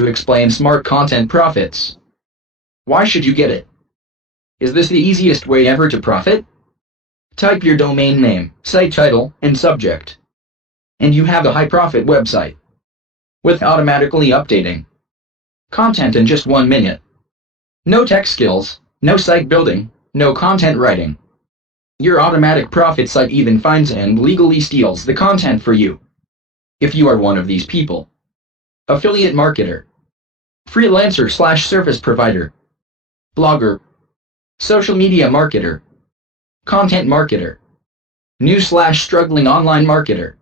to explain smart content profits. Why should you get it? Is this the easiest way ever to profit? Type your domain name, site title, and subject. And you have a high-profit website. With automatically updating content in just 1 minute. No tech skills, no site building, no content writing. Your automatic profit site even finds and legally steals the content for you. If you are one of these people. Affiliate marketer. Freelancer/service provider. Blogger. Social media marketer. Content marketer. New/struggling online marketer.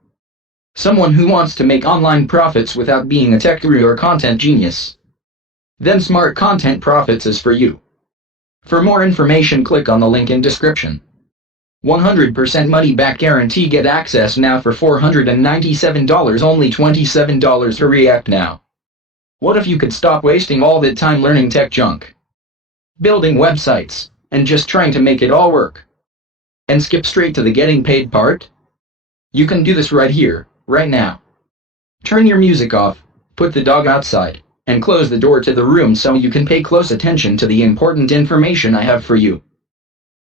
Someone who wants to make online profits without being a tech guru or content genius. Then Smart Content Profits is for you. For more information, click on the link in description. 100% money back guarantee. Get access now for $497, only $27 to react now. What if you could stop wasting all that time learning tech junk, building websites, and just trying to make it all work, and skip straight to the getting paid part? You can do this right here, right now. Turn your music off, put the dog outside, and close the door to the room so you can pay close attention to the important information I have for you.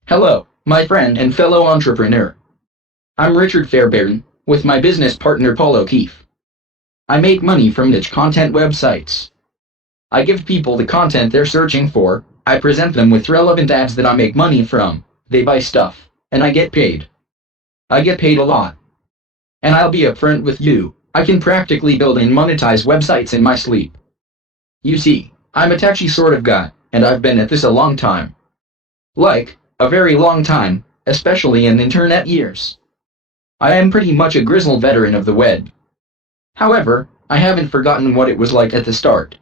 Hello, my friend and fellow entrepreneur. I'm Richard Fairbairn, with my business partner Paul O'Keefe. I make money from niche content websites. I give people the content they're searching for, I present them with relevant ads that I make money from, they buy stuff, and I get paid. I get paid a lot. And I'll be upfront with you, I can practically build and monetize websites in my sleep. You see, I'm a techie sort of guy, and I've been at this a long time. Like, a very long time, especially in internet years. I am pretty much a grizzled veteran of the web. However, I haven't forgotten what it was like at the start.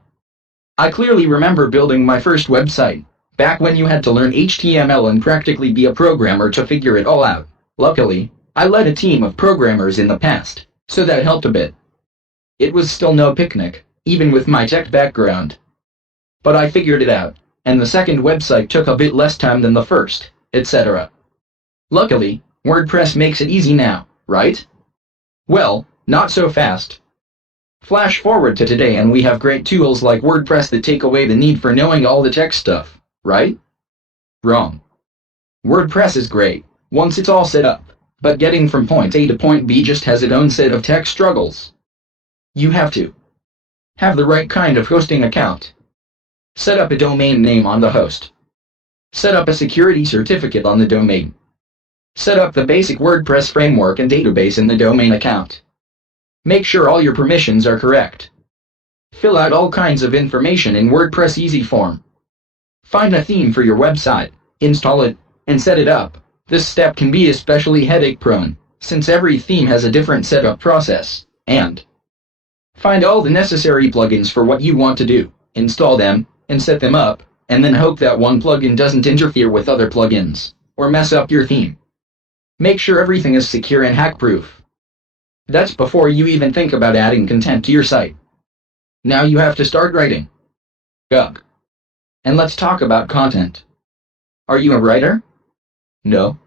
I clearly remember building my first website, back when you had to learn HTML and practically be a programmer to figure it all out. Luckily, I led a team of programmers in the past, so that helped a bit. It was still no picnic, even with my tech background. But I figured it out, and the second website took a bit less time than the first, etc. Luckily, WordPress makes it easy now, right? Well, not so fast. Flash forward to today and we have great tools like WordPress that take away the need for knowing all the tech stuff, right? Wrong. WordPress is great, once it's all set up, but getting from point A to point B just has its own set of tech struggles. You have to have the right kind of hosting account. Set up a domain name on the host. Set up a security certificate on the domain. Set up the basic WordPress framework and database in the domain account. Make sure all your permissions are correct. Fill out all kinds of information in WordPress easy form. Find a theme for your website, install it, and set it up. This step can be especially headache-prone, since every theme has a different setup process, and find all the necessary plugins for what you want to do, install them, and set them up, and then hope that one plugin doesn't interfere with other plugins, or mess up your theme. Make sure everything is secure and hack-proof. That's before you even think about adding content to your site. Now you have to start writing. Ugh. And let's talk about content. Are you a writer? No.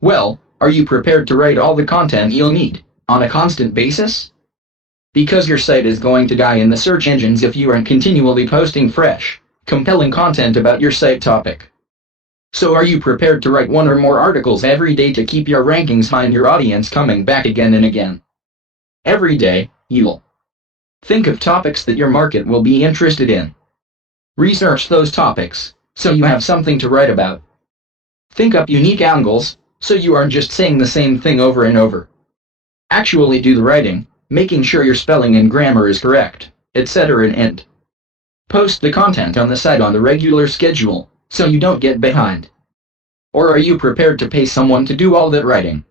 Well, are you prepared to write all the content you'll need, on a constant basis? Because your site is going to die in the search engines if you aren't continually posting fresh, compelling content about your site topic. So are you prepared to write 1 or more articles every day to keep your rankings high and your audience coming back again and again? Every day, you'll think of topics that your market will be interested in. Research those topics, so you have something to write about. Think up unique angles, so you aren't just saying the same thing over and over. Actually do the writing, making sure your spelling and grammar is correct, etc. and post the content on the site on the regular schedule, so you don't get behind. Or are you prepared to pay someone to do all that writing?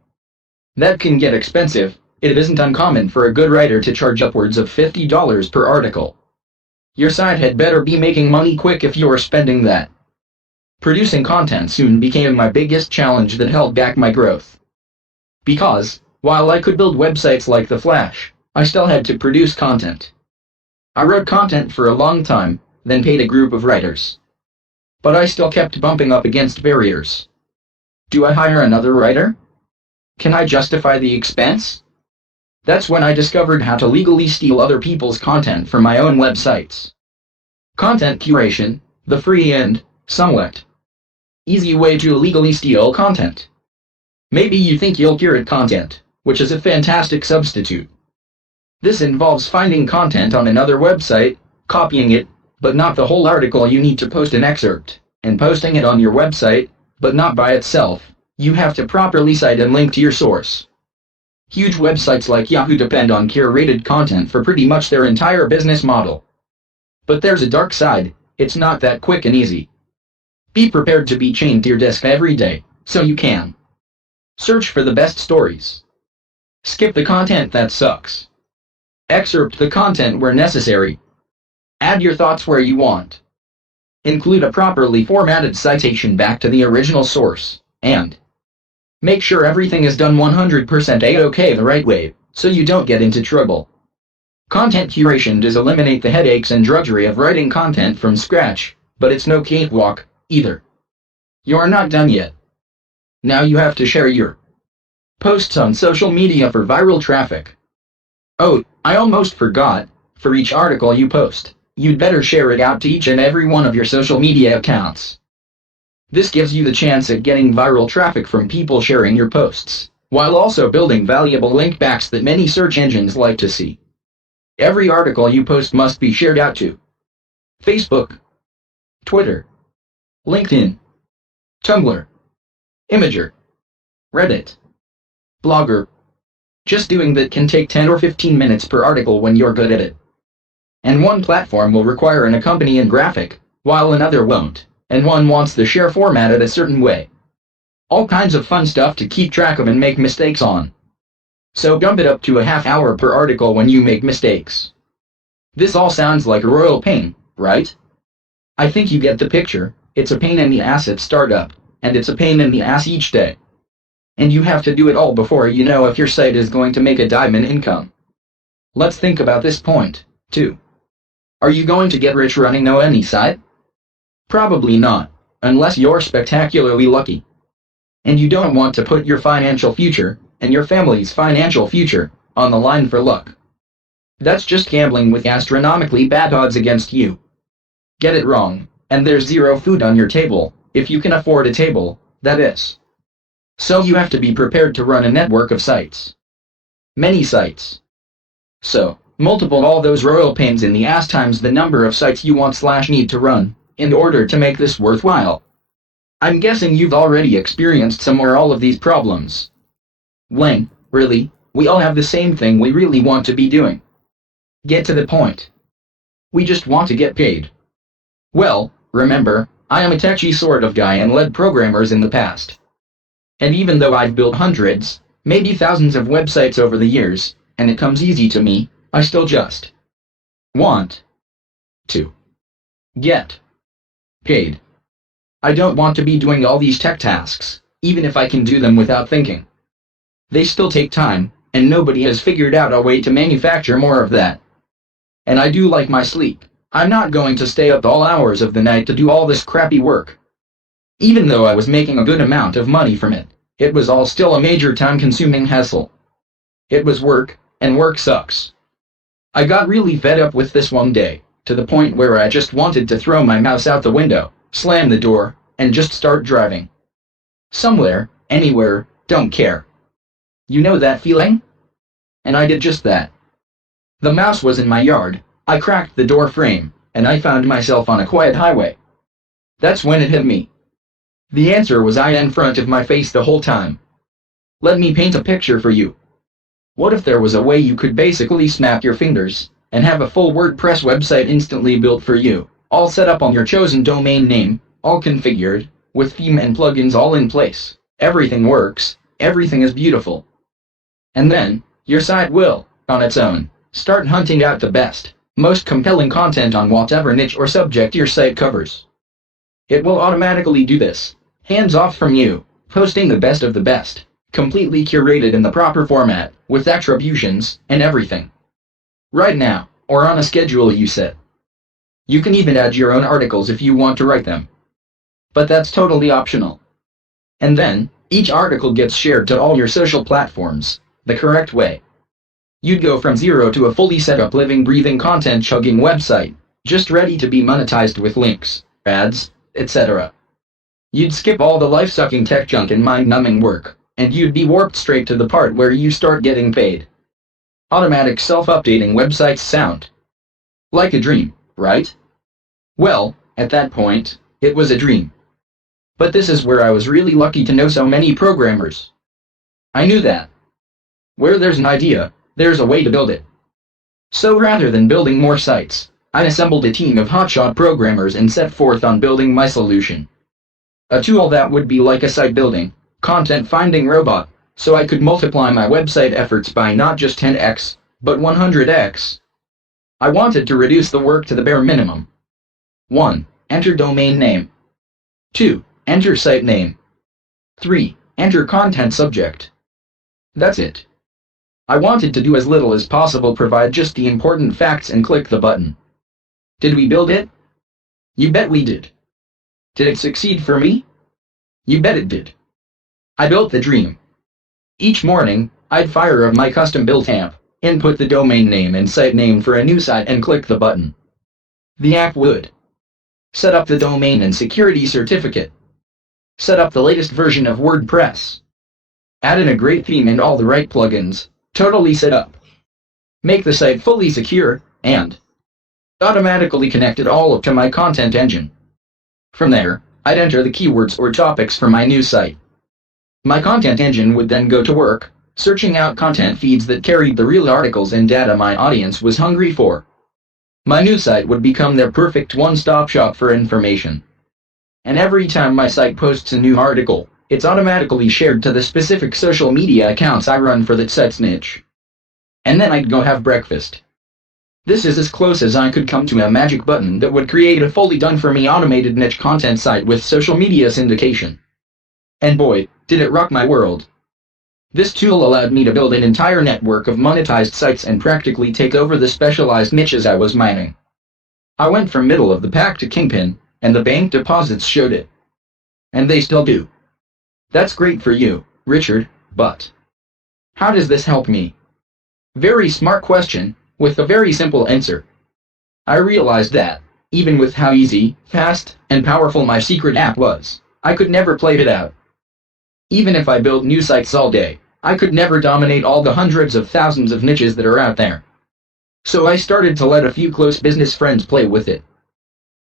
That can get expensive. It isn't uncommon for a good writer to charge upwards of $50 per article. Your site had better be making money quick if you're spending that. Producing content soon became my biggest challenge that held back my growth. Because, while I could build websites like The Flash, I still had to produce content. I wrote content for a long time, then paid a group of writers. But I still kept bumping up against barriers. Do I hire another writer? Can I justify the expense? That's when I discovered how to legally steal other people's content from my own websites. Content curation, the free and, somewhat easy way to legally steal content. Maybe you think you'll curate content, which is a fantastic substitute. This involves finding content on another website, copying it, but not the whole article. You need to post an excerpt, and posting it on your website, but not by itself. You have to properly cite and link to your source. Huge websites like Yahoo depend on curated content for pretty much their entire business model. But there's a dark side. It's not that quick and easy. Be prepared to be chained to your desk every day, so you can search for the best stories. Skip the content that sucks. Excerpt the content where necessary. Add your thoughts where you want. Include a properly formatted citation back to the original source, and make sure everything is done 100% A-OK the right way, so you don't get into trouble. Content curation does eliminate the headaches and drudgery of writing content from scratch, but it's no cakewalk, either. You're not done yet. Now you have to share your posts on social media for viral traffic. Oh, I almost forgot, for each article you post, you'd better share it out to each and every one of your social media accounts. This gives you the chance at getting viral traffic from people sharing your posts, while also building valuable link backs that many search engines like to see. Every article you post must be shared out to Facebook, Twitter, LinkedIn, Tumblr, Imgur, Reddit, Blogger. Just doing that can take 10 or 15 minutes per article when you're good at it. And one platform will require an accompanying graphic, while another won't, and one wants the share formatted a certain way. All kinds of fun stuff to keep track of and make mistakes on. So bump it up to a half hour per article when you make mistakes. This all sounds like a royal pain, right? I think you get the picture. It's a pain in the ass at startup, and it's a pain in the ass each day. And you have to do it all before you know if your site is going to make a dime in income. Let's think about this point, too. Are you going to get rich running any site? Probably not, unless you're spectacularly lucky. And you don't want to put your financial future, and your family's financial future, on the line for luck. That's just gambling with astronomically bad odds against you. Get it wrong, and there's zero food on your table, if you can afford a table, that is. So you have to be prepared to run a network of sites. Many sites. So, multiple all those royal pains in the ass times the number of sites you want/need to run, in order to make this worthwhile. I'm guessing you've already experienced some or all of these problems. When, really, we all have the same thing we really want to be doing. Get to the point. We just want to get paid. Well, remember, I am a techie sort of guy and led programmers in the past. And even though I've built hundreds, maybe thousands of websites over the years, and it comes easy to me, I still just want to get paid. I don't want to be doing all these tech tasks, even if I can do them without thinking. They still take time, and nobody has figured out a way to manufacture more of that. And I do like my sleep. I'm not going to stay up all hours of the night to do all this crappy work. Even though I was making a good amount of money from it, it was all still a major time-consuming hassle. It was work, and work sucks. I got really fed up with this one day, to the point where I just wanted to throw my mouse out the window, slam the door, and just start driving. Somewhere, anywhere, don't care. You know that feeling? And I did just that. The mouse was in my yard, I cracked the door frame, and I found myself on a quiet highway. That's when it hit me. The answer was right in front of my face the whole time. Let me paint a picture for you. What if there was a way you could basically snap your fingers, and have a full WordPress website instantly built for you, all set up on your chosen domain name, all configured, with theme and plugins all in place, everything works, everything is beautiful. And then, your site will, on its own, start hunting out the best, most compelling content on whatever niche or subject your site covers. It will automatically do this, hands off from you, posting the best of the best, completely curated in the proper format, with attributions, and everything. Right now, or on a schedule you set. You can even add your own articles if you want to write them. But that's totally optional. And then, each article gets shared to all your social platforms, the correct way. You'd go from zero to a fully set up living breathing content chugging website, just ready to be monetized with links, ads, etc. You'd skip all the life-sucking tech junk and mind-numbing work, and you'd be warped straight to the part where you start getting paid. Automatic self-updating websites sound like a dream, right? Well, at that point, it was a dream. But this is where I was really lucky to know so many programmers. I knew that where there's an idea, there's a way to build it. So rather than building more sites, I assembled a team of hotshot programmers and set forth on building my solution. A tool that would be like a site building, content finding robot, so I could multiply my website efforts by not just 10x, but 100x. I wanted to reduce the work to the bare minimum. 1. Enter domain name. 2. Enter site name. 3. Enter content subject. That's it. I wanted to do as little as possible, provide just the important facts and click the button. Did we build it? You bet we did. Did it succeed for me? You bet it did. I built the dream. Each morning, I'd fire up my custom-built app, input the domain name and site name for a new site and click the button. The app would set up the domain and security certificate, set up the latest version of WordPress, add in a great theme and all the right plugins, totally set up, make the site fully secure, and automatically connect it all up to my content engine. From there, I'd enter the keywords or topics for my new site. My content engine would then go to work, searching out content feeds that carried the real articles and data my audience was hungry for. My new site would become their perfect one-stop shop for information. And every time my site posts a new article, it's automatically shared to the specific social media accounts I run for that site's niche. And then I'd go have breakfast. This is as close as I could come to a magic button that would create a fully done-for-me automated niche content site with social media syndication. And boy, did it rock my world. This tool allowed me to build an entire network of monetized sites and practically take over the specialized niches I was mining. I went from middle of the pack to kingpin, and the bank deposits showed it. And they still do. That's great for you, Richard, but how does this help me? Very smart question, with a very simple answer. I realized that, even with how easy, fast, and powerful my secret app was, I could never play it out. Even if I built new sites all day, I could never dominate all the hundreds of thousands of niches that are out there. So I started to let a few close business friends play with it.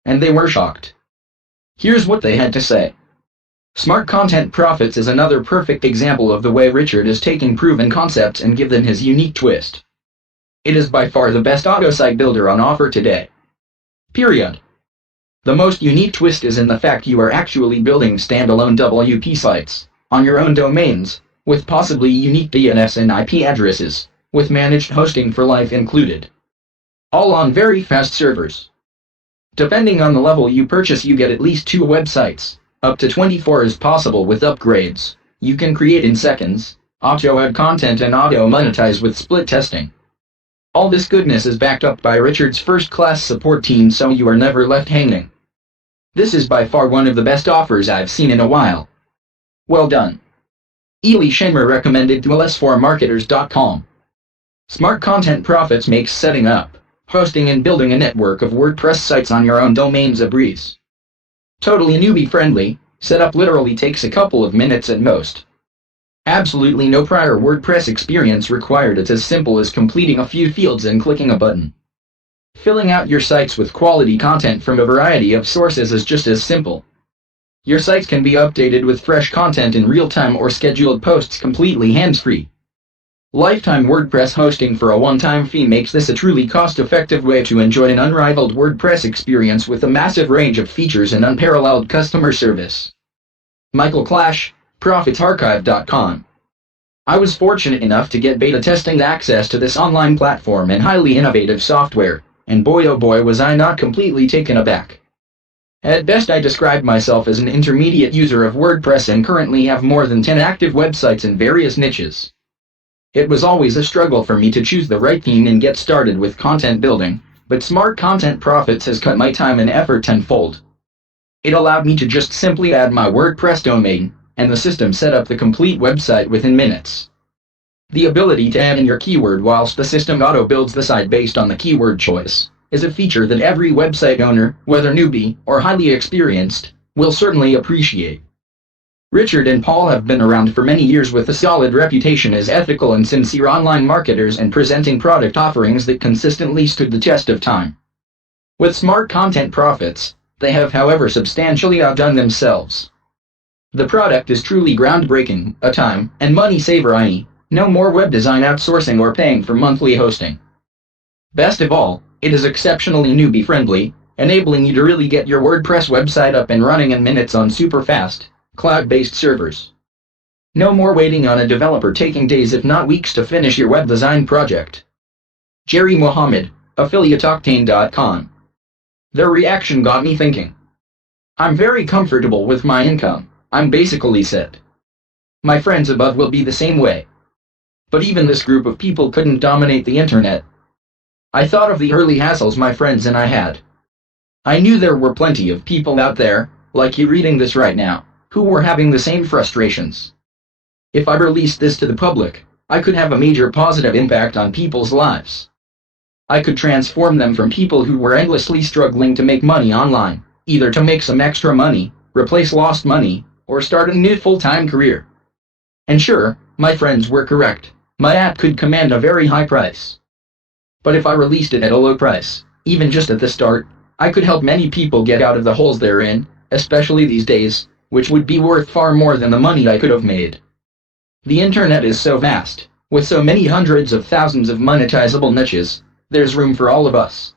And they were shocked. Here's what they had to say. Smart Content Profits is another perfect example of the way Richard is taking proven concepts and give them his unique twist. It is by far the best auto site builder on offer today. Period. The most unique twist is in the fact you are actually building standalone WP sites, on your own domains, with possibly unique DNS and IP addresses, with managed hosting for life included. All on very fast servers. Depending on the level you purchase, you get at least 2 websites, up to 24 is possible with upgrades. You can create in seconds, auto-add content and auto-monetize with split testing. All this goodness is backed up by Richard's first-class support team, so you are never left hanging. This is by far one of the best offers I've seen in a while. Well done. Eli Shamer recommended to ls4marketers.com. Smart Content Profits makes setting up, hosting and building a network of WordPress sites on your own domains a breeze. Totally newbie-friendly, setup literally takes a couple of minutes at most. Absolutely no prior WordPress experience required. It's as simple as completing a few fields and clicking a button. Filling out your sites with quality content from a variety of sources is just as simple. Your sites can be updated with fresh content in real time or scheduled posts completely hands-free. Lifetime WordPress hosting for a one-time fee makes this a truly cost-effective way to enjoy an unrivaled WordPress experience with a massive range of features and unparalleled customer service. Michael Clash, ProfitsArchive.com. I was fortunate enough to get beta testing access to this online platform and highly innovative software, and boy oh boy was I not completely taken aback. At best I describe myself as an intermediate user of WordPress and currently have more than 10 active websites in various niches. It was always a struggle for me to choose the right theme and get started with content building, but Smart Content Profits has cut my time and effort tenfold. It allowed me to just simply add my WordPress domain, and the system set up the complete website within minutes. The ability to add in your keyword whilst the system auto-builds the site based on the keyword choice is a feature that every website owner, whether newbie or highly experienced, will certainly appreciate. Richard and Paul have been around for many years with a solid reputation as ethical and sincere online marketers and presenting product offerings that consistently stood the test of time. With Smart Content Profits, they have however substantially outdone themselves. The product is truly groundbreaking, a time and money saver, i.e., no more web design outsourcing or paying for monthly hosting. Best of all, it is exceptionally newbie friendly, enabling you to really get your WordPress website up and running in minutes on super fast, cloud-based servers. No more waiting on a developer taking days if not weeks to finish your web design project. Jerry Mohammed, AffiliateOctane.com. Their reaction got me thinking. I'm very comfortable with my income, I'm basically set. My friends above will be the same way. But even this group of people couldn't dominate the internet. I thought of the early hassles my friends and I had. I knew there were plenty of people out there, like you reading this right now, who were having the same frustrations. If I released this to the public, I could have a major positive impact on people's lives. I could transform them from people who were endlessly struggling to make money online, either to make some extra money, replace lost money, or start a new full-time career. And sure, my friends were correct. My app could command a very high price. But if I released it at a low price, even just at the start, I could help many people get out of the holes they're in, especially these days, which would be worth far more than the money I could have made. The internet is so vast, with so many hundreds of thousands of monetizable niches, there's room for all of us.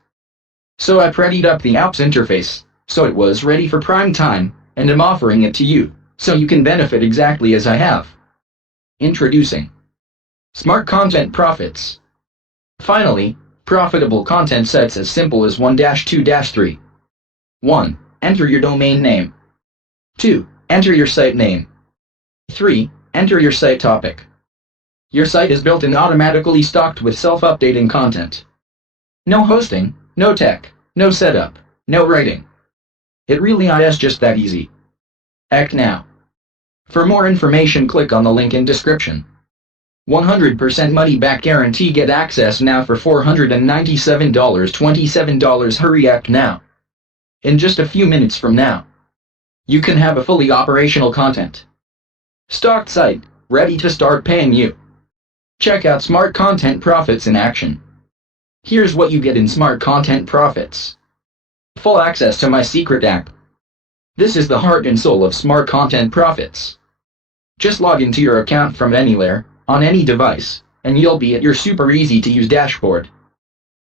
So I prettied up the app's interface, so it was ready for prime time, and I'm offering it to you, so you can benefit exactly as I have. Introducing Smart Content Profits. Finally, profitable content sites as simple as 1-2-3. 1. Enter your domain name. 2. Enter your site name. 3. Enter your site topic. Your site is built and automatically stocked with self-updating content. No hosting, no tech, no setup, no writing. It really is just that easy. Act now. For more information, click on the link in description. 100% money back guarantee. Get access now for $497.27. Hurry, act now. In just a few minutes from now, you can have a fully operational content stocked site, ready to start paying you. Check out Smart Content Profits in action. Here's what you get in Smart Content Profits. Full access to my secret app. This is the heart and soul of Smart Content Profits. Just log into your account from anywhere, on any device, and you'll be at your super easy to use dashboard.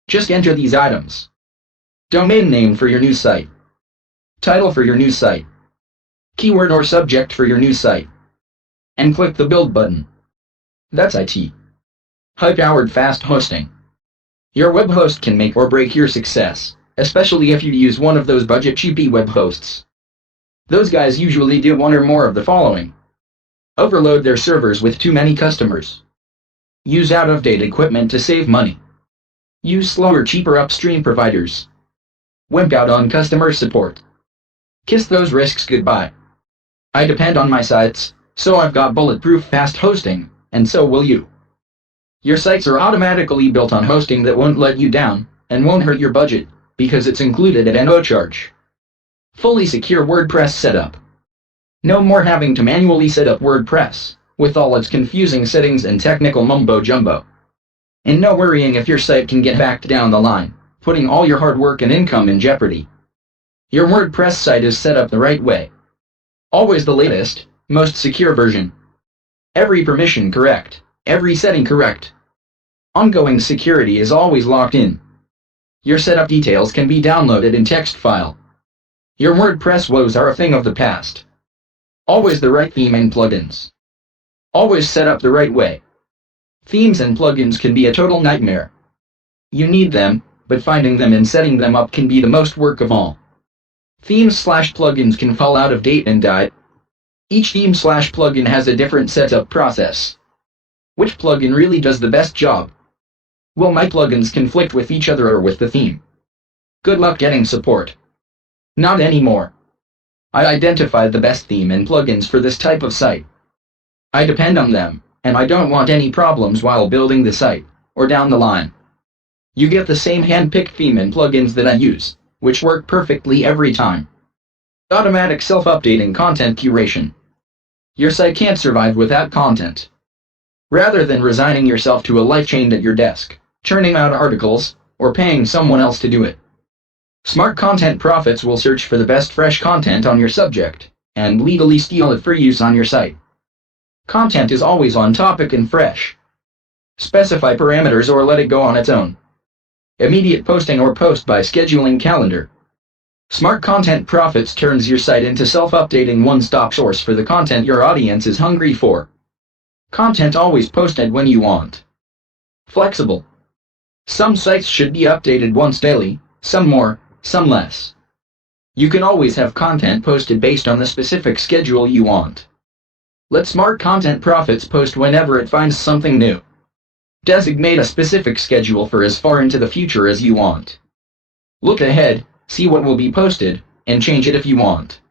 Just enter these items. Domain name for your new site. Title for your new site. Keyword or subject for your new site. And click the build button. That's it. High-powered fast hosting. Your web host can make or break your success, especially if you use one of those budget cheapy web hosts. Those guys usually do one or more of the following. Overload their servers with too many customers. Use out-of-date equipment to save money. Use slower, cheaper upstream providers. Wimp out on customer support. Kiss those risks goodbye. I depend on my sites, so I've got bulletproof fast hosting, and so will you. Your sites are automatically built on hosting that won't let you down, and won't hurt your budget, because it's included at no charge. Fully secure WordPress setup. No more having to manually set up WordPress, with all its confusing settings and technical mumbo-jumbo. And no worrying if your site can get hacked down the line, putting all your hard work and income in jeopardy. Your WordPress site is set up the right way. Always the latest, most secure version. Every permission correct, every setting correct. Ongoing security is always locked in. Your setup details can be downloaded in text file. Your WordPress woes are a thing of the past. Always the right theme and plugins. Always set up the right way. Themes and plugins can be a total nightmare. You need them, but finding them and setting them up can be the most work of all. Themes/plugins can fall out of date and die. Each theme/plugin has a different setup process. Which plugin really does the best job? Will my plugins conflict with each other or with the theme? Good luck getting support. Not anymore. I identified the best theme and plugins for this type of site. I depend on them, and I don't want any problems while building the site, or down the line. You get the same hand-picked theme and plugins that I use, which work perfectly every time. Automatic self-updating content curation. Your site can't survive without content. Rather than resigning yourself to a life chained at your desk, churning out articles, or paying someone else to do it, Smart Content Profits will search for the best fresh content on your subject, and legally steal it for use on your site. Content is always on topic and fresh. Specify parameters or let it go on its own. Immediate posting or post by scheduling calendar. Smart Content Profits turns your site into self-updating one-stop source for the content your audience is hungry for. Content always posted when you want. Flexible. Some sites should be updated once daily, some more, some less. You can always have content posted based on the specific schedule you want. Let Smart Content Profits post whenever it finds something new. Designate a specific schedule for as far into the future as you want. Look ahead, see what will be posted, and change it if you want.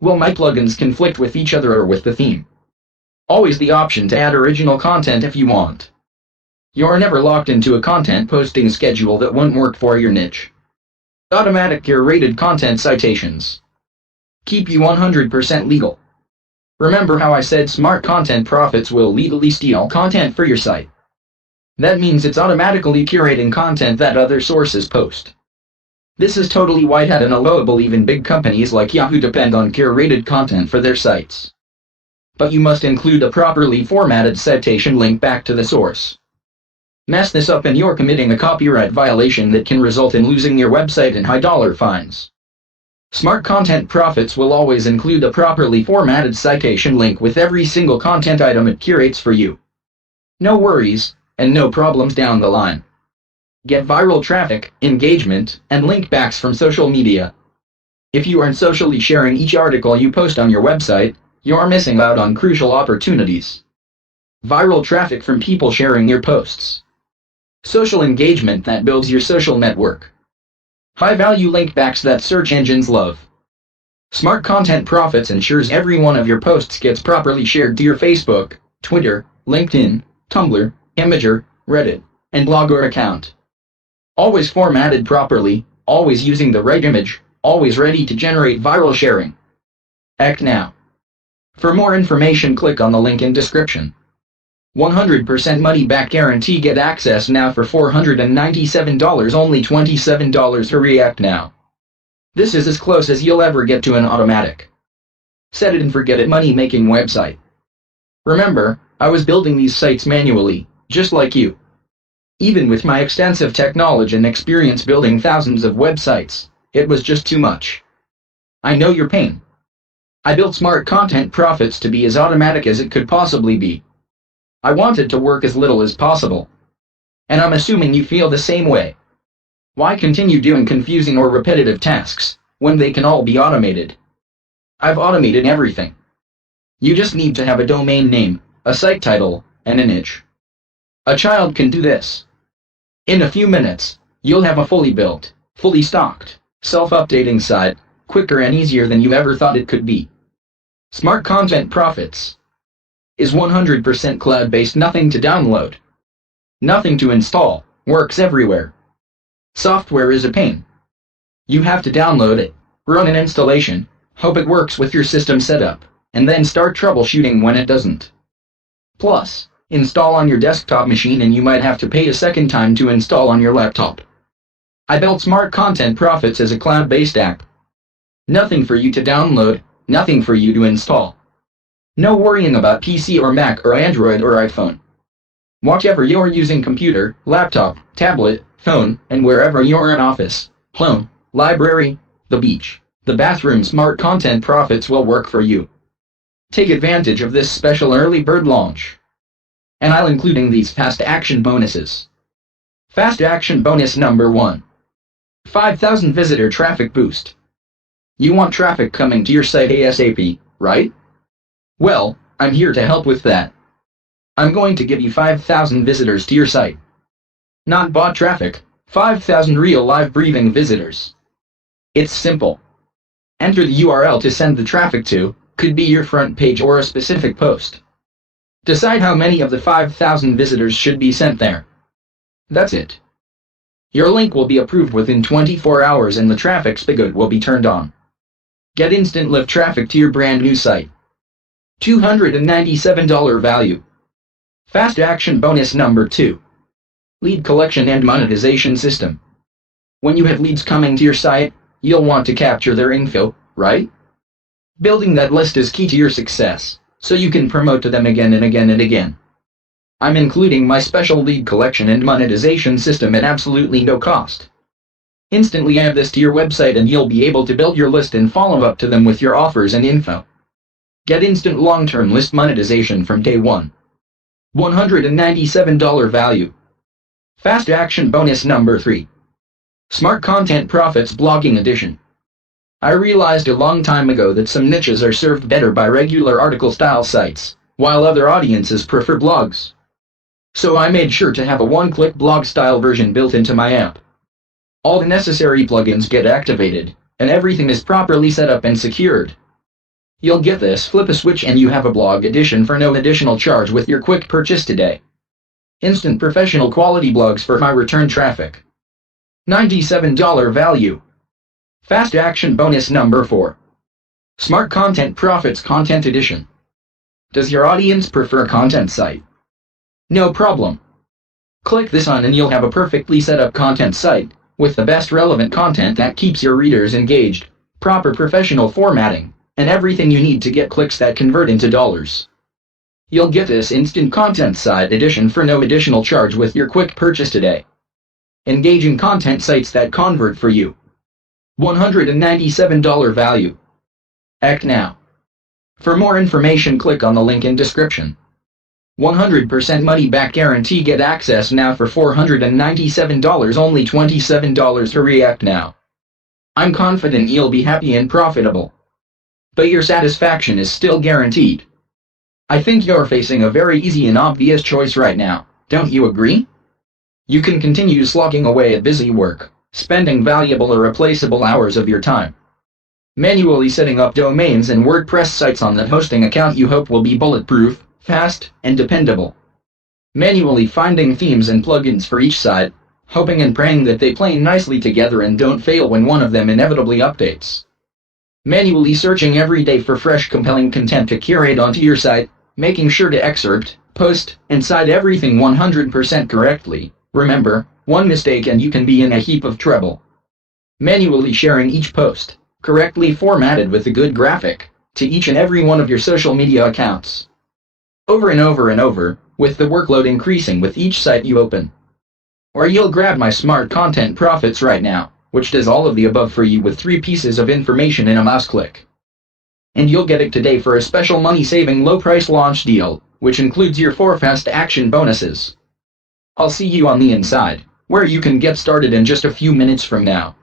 Will my plugins conflict with each other or with the theme? Always the option to add original content if you want. You're never locked into a content posting schedule that won't work for your niche. Automatic curated content citations. Keep you 100% legal. Remember how I said Smart Content Profits will legally steal content for your site? That means it's automatically curating content that other sources post. This is totally white hat and allowable. Even big companies like Yahoo depend on curated content for their sites. But you must include a properly formatted citation link back to the source. Mess this up and you're committing a copyright violation that can result in losing your website and high dollar fines. Smart Content Profits will always include a properly formatted citation link with every single content item it curates for you. No worries, and no problems down the line. Get viral traffic, engagement, and link backs from social media. If you aren't socially sharing each article you post on your website, you're missing out on crucial opportunities. Viral traffic from people sharing your posts. Social engagement that builds your social network. High-value link backs that search engines love. Smart Content Profits ensures every one of your posts gets properly shared to your Facebook, Twitter, LinkedIn, Tumblr, Imgur, Reddit, and Blogger account. Always formatted properly, always using the right image, always ready to generate viral sharing. Act now. For more information, click on the link in description. 100% money back guarantee. Get access now for $497, only $27. Hurry, act now. This is as close as you'll ever get to an automatic set it and forget it money making website. Remember, I was building these sites manually, just like you. Even with my extensive tech knowledge and experience building thousands of websites, it was just too much. I know your pain. I built Smart Content Profits to be as automatic as it could possibly be. I wanted to work as little as possible. And I'm assuming you feel the same way. Why continue doing confusing or repetitive tasks, when they can all be automated? I've automated everything. You just need to have a domain name, a site title, and a niche. A child can do this. In a few minutes, you'll have a fully built, fully stocked, self-updating site, quicker and easier than you ever thought it could be. Smart Content Profits is 100% cloud-based, nothing to download, nothing to install, works everywhere. Software is a pain. You have to download it, run an installation, hope it works with your system setup, and then start troubleshooting when it doesn't. Plus, install on your desktop machine and you might have to pay a second time to install on your laptop. I built Smart Content Profits as a cloud-based app. Nothing for you to download, nothing for you to install. No worrying about PC or Mac or Android or iPhone. Whatever you're using, computer, laptop, tablet, phone, and wherever you're in office, home, library, the beach, the bathroom, Smart Content Profits will work for you. Take advantage of this special early bird launch. And I'll including these fast action bonuses. Fast action bonus number 1. 5,000 visitor traffic boost. You want traffic coming to your site ASAP, right? Well, I'm here to help with that. I'm going to give you 5,000 visitors to your site. Not bot traffic, 5,000 real live breathing visitors. It's simple. Enter the URL to send the traffic to, could be your front page or a specific post. Decide how many of the 5,000 visitors should be sent there. That's it. Your link will be approved within 24 hours and the traffic spigot will be turned on. Get instant lift traffic to your brand new site. $297 value. Fast action bonus number 2. Lead collection and monetization system. When you have leads coming to your site, you'll want to capture their info, right? Building that list is key to your success, so you can promote to them again and again and again. I'm including my special lead collection and monetization system at absolutely no cost. Instantly add this to your website and you'll be able to build your list and follow up to them with your offers and info. Get instant long-term list monetization from day one. $197 value. Fast action bonus number 3. Smart Content Profits Blogging Edition. I realized a long time ago that some niches are served better by regular article-style sites, while other audiences prefer blogs. So I made sure to have a one-click blog-style version built into my app. All the necessary plugins get activated, and everything is properly set up and secured. You'll get this, flip a switch and you have a blog edition for no additional charge with your quick purchase today. Instant professional quality blogs for high return traffic. $97 value. Fast action bonus number 4. Smart Content Profits Content Edition. Does your audience prefer a content site? No problem. Click this on and you'll have a perfectly set up content site, with the best relevant content that keeps your readers engaged, proper professional formatting, and everything you need to get clicks that convert into dollars. You'll get this instant content site edition for no additional charge with your quick purchase today. Engaging content sites that convert for you. $197 value. Act now. For more information, click on the link in description. 100% money back guarantee. Get access now for $497, only $27 to react now. I'm confident you'll be happy and profitable. But your satisfaction is still guaranteed. I think you're facing a very easy and obvious choice right now, don't you agree? You can continue slogging away at busy work, spending valuable or replaceable hours of your time, manually setting up domains and WordPress sites on that hosting account you hope will be bulletproof, fast, and dependable. Manually finding themes and plugins for each site, hoping and praying that they play nicely together and don't fail when one of them inevitably updates. Manually searching every day for fresh compelling content to curate onto your site, making sure to excerpt, post, and cite everything 100% correctly. Remember, one mistake and you can be in a heap of trouble. Manually sharing each post, correctly formatted with a good graphic, to each and every one of your social media accounts. Over and over and over, with the workload increasing with each site you open. Or you'll grab my Smart Content Profits right now, which does all of the above for you with 3 pieces of information in a mouse click. And you'll get it today for a special money-saving low-price launch deal, which includes your 4 fast action bonuses. I'll see you on the inside, where you can get started in just a few minutes from now.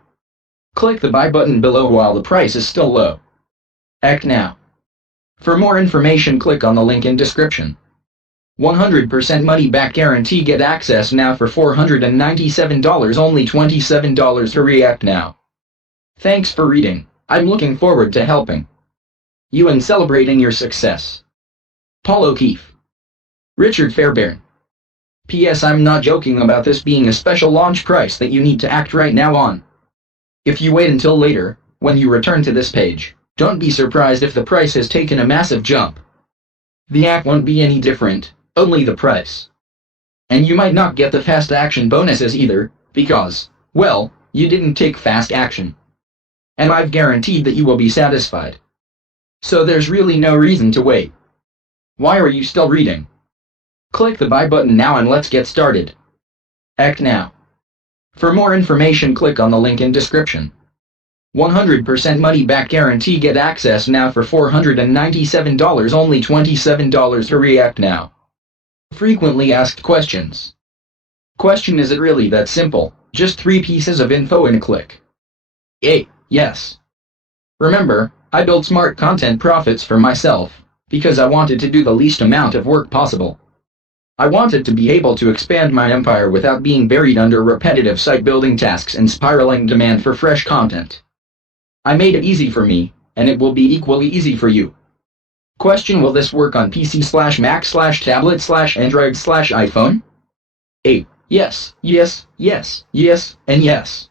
Click the buy button below while the price is still low. Act now. For more information, click on the link in description. 100% money back guarantee. Get access now for $497, only $27 to react now. Thanks for reading. I'm looking forward to helping you and celebrating your success. Paul O'Keefe. Richard Fairbairn. P.S. I'm not joking about this being a special launch price that you need to act right now on. If you wait until later, when you return to this page, don't be surprised if the price has taken a massive jump. The act won't be any different, only the price. And you might not get the fast action bonuses either, because, well, you didn't take fast action. And I've guaranteed that you will be satisfied. So there's really no reason to wait. Why are you still reading? Click the buy button now and let's get started. Act now. For more information, click on the link in description. 100% money back guarantee. Get access now for $497, only $27 to react now. Frequently asked questions. Question: is it really that simple? Just 3 pieces of info in a click. A. Yes. Remember, I built Smart Content Profits for myself, because I wanted to do the least amount of work possible. I wanted to be able to expand my empire without being buried under repetitive site building tasks and spiraling demand for fresh content. I made it easy for me, and it will be equally easy for you. Question: will this work on PC/Mac/tablet/Android/iPhone? A. Yes, yes, yes, yes, and yes.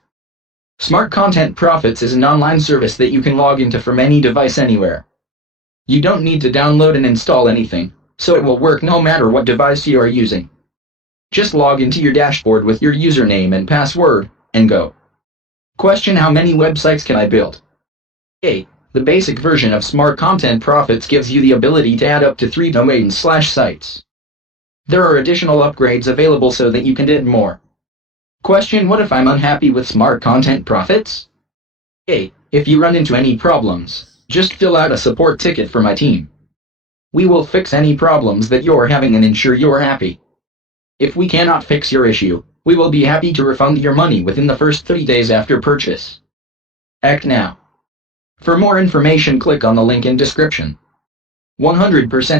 Smart Content Profits is an online service that you can log into from any device anywhere. You don't need to download and install anything, so it will work no matter what device you are using. Just log into your dashboard with your username and password, and go. Question: how many websites can I build? A. The basic version of Smart Content Profits gives you the ability to add up to 3 domains/sites. There are additional upgrades available so that you can add more. Question: what if I'm unhappy with Smart Content Profits? A. If you run into any problems, just fill out a support ticket for my team. We will fix any problems that you're having and ensure you're happy. If we cannot fix your issue, we will be happy to refund your money within the first 30 days after purchase. Act now. For more information, click on the link in description. 100%